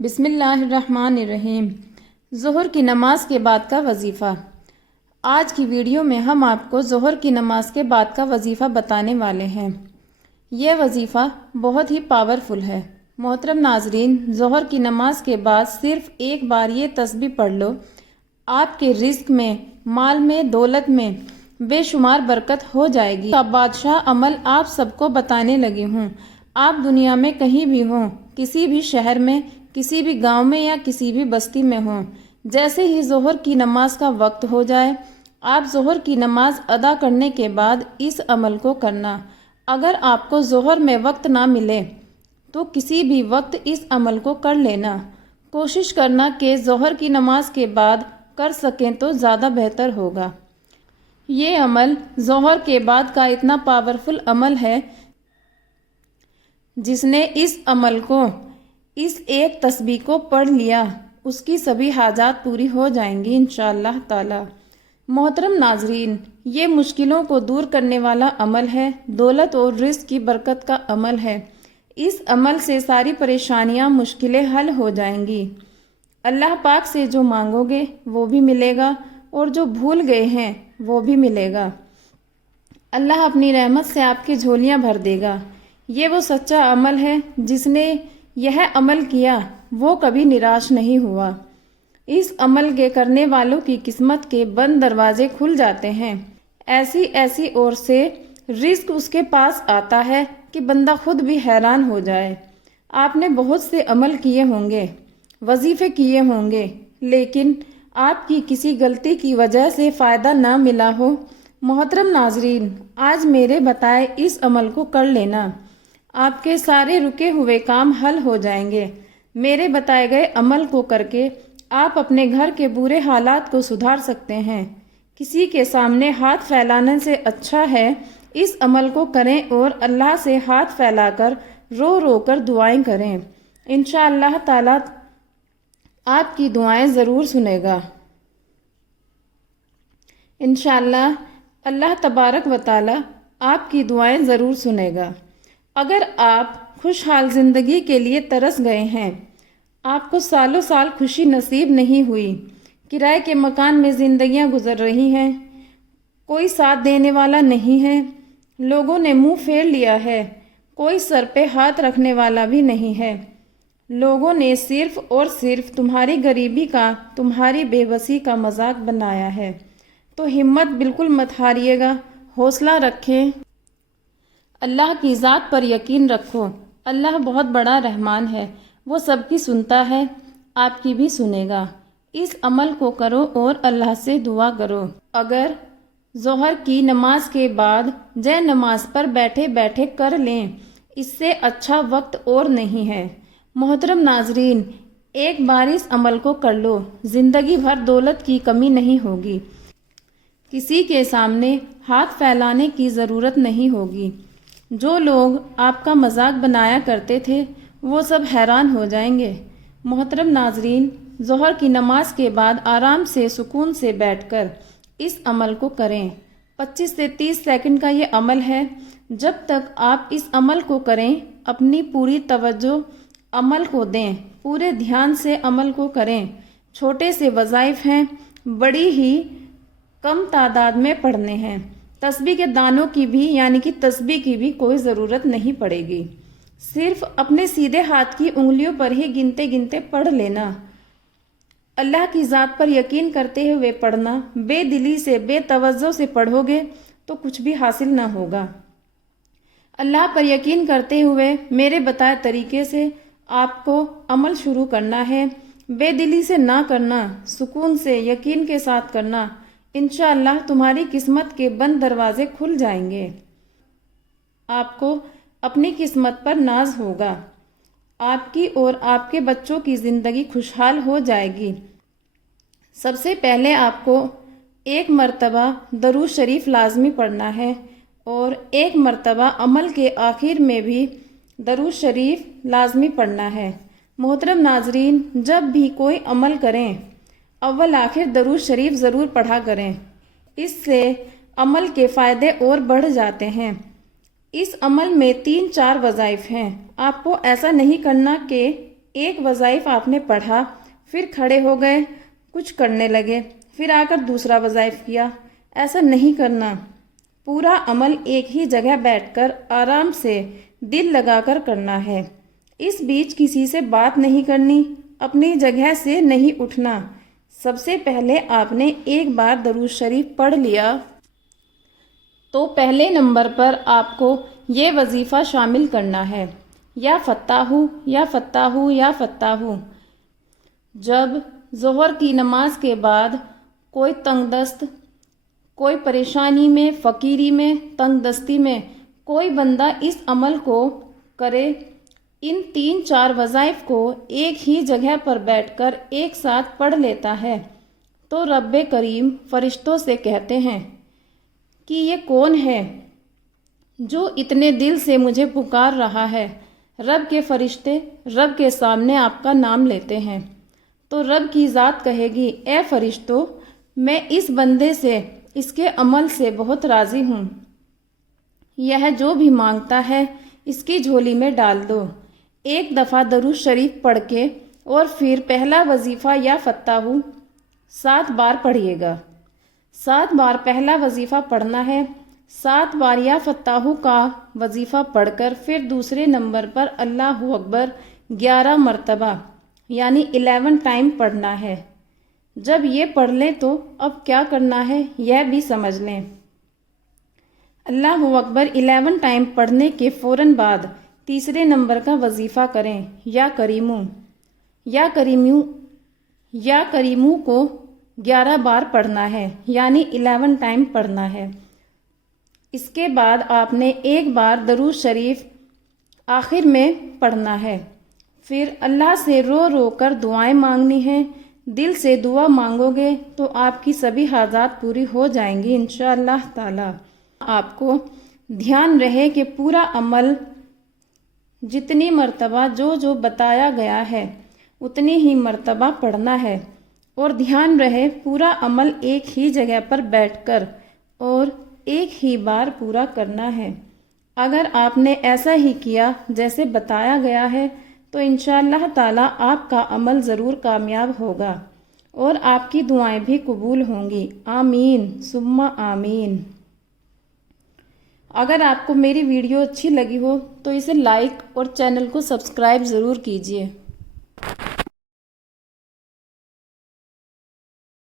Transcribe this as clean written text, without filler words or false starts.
بسم اللہ الرحمن الرحیم۔ ظہر کی نماز کے بعد کا وظیفہ۔ آج کی ویڈیو میں ہم آپ کو ظہر کی نماز کے بعد کا وظیفہ بتانے والے ہیں۔ یہ وظیفہ بہت ہی پاورفل ہے۔ محترم ناظرین، ظہر کی نماز کے بعد صرف ایک بار یہ تسبیح پڑھ لو، آپ کے رزق میں، مال میں، دولت میں بے شمار برکت ہو جائے گی۔ کا بادشاہ عمل آپ سب کو بتانے لگی ہوں۔ آپ دنیا میں کہیں بھی ہوں، کسی بھی شہر میں، کسی بھی گاؤں میں یا کسی بھی بستی میں ہوں، جیسے ہی ظہر کی نماز کا وقت ہو جائے، آپ ظہر کی نماز ادا کرنے کے بعد اس عمل کو کرنا۔ اگر آپ کو ظہر میں وقت نہ ملے تو کسی بھی وقت اس عمل کو کر لینا۔ کوشش کرنا کہ ظہر کی نماز کے بعد کر سکیں تو زیادہ بہتر ہوگا۔ یہ عمل ظہر کے بعد کا اتنا پاورفل عمل ہے، جس نے اس عمل کو، اس ایک تسبیح کو پڑھ لیا، اس کی سبھی حاجات پوری ہو جائیں گی انشاءاللہ تعالی۔ محترم ناظرین، یہ مشکلوں کو دور کرنے والا عمل ہے، دولت اور رزق کی برکت کا عمل ہے۔ اس عمل سے ساری پریشانیاں، مشکلیں حل ہو جائیں گی۔ اللہ پاک سے جو مانگو گے وہ بھی ملے گا، اور جو بھول گئے ہیں وہ بھی ملے گا۔ اللہ اپنی رحمت سے آپ کی جھولیاں بھر دے گا۔ یہ وہ سچا عمل ہے، جس نے یہ عمل کیا وہ کبھی نراش نہیں ہوا۔ اس عمل کے کرنے والوں کی قسمت کے بند دروازے کھل جاتے ہیں۔ ایسی ایسی اور سے رزق اس کے پاس آتا ہے کہ بندہ خود بھی حیران ہو جائے۔ آپ نے بہت سے عمل کیے ہوں گے، وظیفے کیے ہوں گے، لیکن آپ کی کسی غلطی کی وجہ سے فائدہ نہ ملا ہو۔ محترم ناظرین، آج میرے بتائے اس عمل کو کر لینا، آپ کے سارے رکے ہوئے کام حل ہو جائیں گے۔ میرے بتائے گئے عمل کو کر کے آپ اپنے گھر کے برے حالات کو سدھار سکتے ہیں۔ کسی کے سامنے ہاتھ پھیلانے سے اچھا ہے اس عمل کو کریں اور اللہ سے ہاتھ پھیلا کر رو رو کر دعائیں کریں۔ انشاءاللہ تعالی آپ کی دعائیں ضرور سنے گا۔ انشاءاللہ اللہ تبارک و تعالی آپ کی دعائیں ضرور سنے گا۔ اگر آپ خوشحال زندگی کے لیے ترس گئے ہیں، آپ کو سالوں سال خوشی نصیب نہیں ہوئی، کرائے کے مکان میں زندگیاں گزر رہی ہیں، کوئی ساتھ دینے والا نہیں ہے، لوگوں نے منہ پھیر لیا ہے، کوئی سر پہ ہاتھ رکھنے والا بھی نہیں ہے، لوگوں نے صرف اور صرف تمہاری غریبی کا، تمہاری بے بسی کا مذاق بنایا ہے، تو ہمت بالکل مت ہاریے گا، حوصلہ رکھیں، اللہ کی ذات پر یقین رکھو۔ اللہ بہت بڑا رحمان ہے، وہ سب کی سنتا ہے، آپ کی بھی سنے گا۔ اس عمل کو کرو اور اللہ سے دعا کرو۔ اگر ظہر کی نماز کے بعد جے نماز پر بیٹھے بیٹھے کر لیں، اس سے اچھا وقت اور نہیں ہے۔ محترم ناظرین، ایک بار اس عمل کو کر لو، زندگی بھر دولت کی کمی نہیں ہوگی، کسی کے سامنے ہاتھ پھیلانے کی ضرورت نہیں ہوگی۔ جو لوگ آپ کا مذاق بنایا کرتے تھے وہ سب حیران ہو جائیں گے۔ محترم ناظرین، ظہر کی نماز کے بعد آرام سے، سکون سے بیٹھ کر اس عمل کو کریں۔ 25 سے 30 سیکنڈ کا یہ عمل ہے۔ جب تک آپ اس عمل کو کریں، اپنی پوری توجہ عمل کو دیں، پورے دھیان سے عمل کو کریں۔ چھوٹے سے وظائف ہیں، بڑی ہی کم تعداد میں پڑھنے ہیں۔ تسبیح کے دانوں کی بھی، یعنی کہ تسبیح کی بھی کوئی ضرورت نہیں پڑے گی، صرف اپنے سیدھے ہاتھ کی انگلیوں پر ہی گنتے گنتے پڑھ لینا۔ اللہ کی ذات پر یقین کرتے ہوئے پڑھنا، بے دلی سے، بے توجہ سے پڑھو گے تو کچھ بھی حاصل نہ ہوگا۔ اللہ پر یقین کرتے ہوئے میرے بتائے طریقے سے آپ کو عمل شروع کرنا ہے، بے دلی سے نہ کرنا، سکون سے، یقین کے ساتھ کرنا۔ انشاءاللہ تمہاری قسمت کے بند دروازے کھل جائیں گے، آپ کو اپنی قسمت پر ناز ہوگا، آپ کی اور آپ کے بچوں کی زندگی خوشحال ہو جائے گی۔ سب سے پہلے آپ کو ایک مرتبہ درود شریف لازمی پڑھنا ہے، اور ایک مرتبہ عمل کے آخر میں بھی درود شریف لازمی پڑھنا ہے۔ محترم ناظرین، جب بھی کوئی عمل کریں، اول آخر درود شریف ضرور پڑھا کریں، اس سے عمل کے فائدے اور بڑھ جاتے ہیں۔ اس عمل میں 3-4 وظائف ہیں۔ آپ کو ایسا نہیں کرنا کہ ایک وظائف آپ نے پڑھا، پھر کھڑے ہو گئے، کچھ کرنے لگے، پھر آ کر دوسرا وظائف کیا۔ ایسا نہیں کرنا۔ پورا عمل ایک ہی جگہ بیٹھ کر آرام سے دل لگا کر کرنا ہے۔ اس بیچ کسی سے بات نہیں کرنی، اپنی جگہ سے نہیں اٹھنا۔ سب سے پہلے آپ نے ایک بار درود شریف پڑھ لیا تو پہلے نمبر پر آپ کو یہ وظیفہ شامل کرنا ہے، یا فتاحو یا فتاحو یا فتاحو۔ جب ظہر کی نماز کے بعد کوئی تنگ دست، کوئی پریشانی میں، فقیری میں، تنگ دستی میں کوئی بندہ اس عمل کو کرے، ان 3-4 وظائف کو ایک ہی جگہ پر بیٹھ کر ایک ساتھ پڑھ لیتا ہے تو رب کریم فرشتوں سے کہتے ہیں کہ یہ کون ہے جو اتنے دل سے مجھے پکار رہا ہے۔ رب کے فرشتے رب کے سامنے آپ کا نام لیتے ہیں تو رب کی ذات کہے گی، اے فرشتوں، میں اس بندے سے، اس کے عمل سے بہت راضی ہوں، یہ جو بھی مانگتا ہے اس کی جھولی میں ڈال دو۔ ایک دفعہ درود شریف پڑھ کے اور پھر پہلا وظیفہ یا فتاحو 7 بار پڑھیے گا۔ 7 بار پہلا وظیفہ پڑھنا ہے، 7 بار یا فتاحو کا وظیفہ پڑھ کر پھر دوسرے نمبر پر اللہ اکبر 11 مرتبہ یعنی 11 ٹائم پڑھنا ہے۔ جب یہ پڑھ لیں تو اب کیا کرنا ہے یہ بھی سمجھ لیں۔ اللہ اکبر 11 ٹائم پڑھنے کے فوراً بعد تیسرے نمبر کا وظیفہ کریں، یا کریمو۔ یا کریمو کو 11 بار پڑھنا ہے یعنی 11 ٹائم پڑھنا ہے۔ اس کے بعد آپ نے ایک بار درود شریف آخر میں پڑھنا ہے، پھر اللہ سے رو رو کر دعائیں مانگنی ہیں۔ دل سے دعا مانگو گے تو آپ کی سبھی حاجات پوری ہو جائیں گی انشاءاللہ تعالی۔ آپ کو دھیان رہے کہ پورا عمل جتنی مرتبہ جو بتایا گیا ہے اتنی ہی مرتبہ پڑھنا ہے، اور دھیان رہے پورا عمل ایک ہی جگہ پر بیٹھ کر اور ایک ہی بار پورا کرنا ہے۔ اگر آپ نے ایسا ہی کیا جیسے بتایا گیا ہے تو انشاءاللہ تعالی آپ کا عمل ضرور کامیاب ہوگا اور آپ کی دعائیں بھی قبول ہوں گی۔ آمین ثم آمین۔ اگر آپ کو میری ویڈیو اچھی لگی ہو تو اسے لائک اور چینل کو سبسکرائب ضرور کیجیے۔